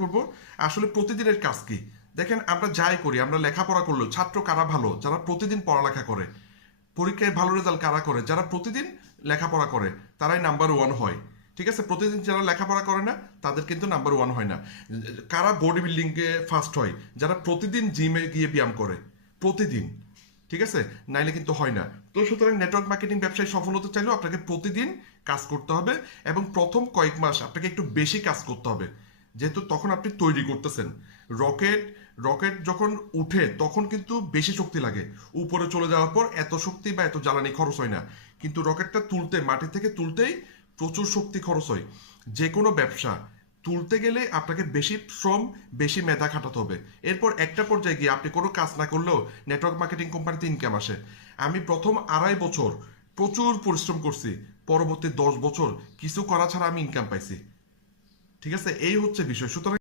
করব আসলে প্রতিদিনের কাজ কি। দেখেন আমরা যাই করি, আমরা লেখাপড়া করলেও ছাত্র কারা ভালো, যারা প্রতিদিন পড়ালেখা করে, পরীক্ষায় ভালো রেজাল্ট কারা করে, যারা প্রতিদিন লেখাপড়া করে তারাই নাম্বার ওয়ান হয়। ঠিক আছে, প্রতিদিন যারা লেখাপড়া করে না তাদের কিন্তু নাম্বার ওয়ান হয় না। কারা বডি বিল্ডিংয়ে ফার্স্ট হয়, যারা প্রতিদিন জিমে গিয়ে ব্যায়াম করে প্রতিদিন। ঠিক আছে, নাইলে কিন্তু হয় না। তো সুতরাং নেটওয়ার্ক মার্কেটিং ব্যবসায় সফল হতে চাইলেও আপনাকে প্রতিদিন কাজ করতে হবে, এবং প্রথম কয়েক মাস আপনাকে একটু বেশি কাজ করতে হবে, যেহেতু তখন আপনি তৈরি করতেছেন। রকেট রকেট যখন উঠে তখন কিন্তু বেশি শক্তি লাগে, উপরে চলে যাওয়ার পর এত শক্তি বা এত জ্বালানি খরচ হয় না, কিন্তু রকেটটা তুলতে, মাটি থেকে তুলতেই প্রচুর শক্তি খরচ হয়। যে কোনো ব্যবসা তুলতে গেলে আপনাকে বেশি শ্রম, বেশি মেধা খাটাতে হবে। এরপর একটা পর্যায়ে গিয়ে আপনি কোনো কাজ না করলেও নেটওয়ার্ক মার্কেটিং কোম্পানিতে ইনকাম আসে। আমি প্রথম 2.5 বছর প্রচুর পরিশ্রম করছি, পরবর্তী 10 বছর কিছু করা ছাড়া আমি ইনকাম পাইছি। ঠিক আছে, এই হচ্ছে বিষয়। সুতরাং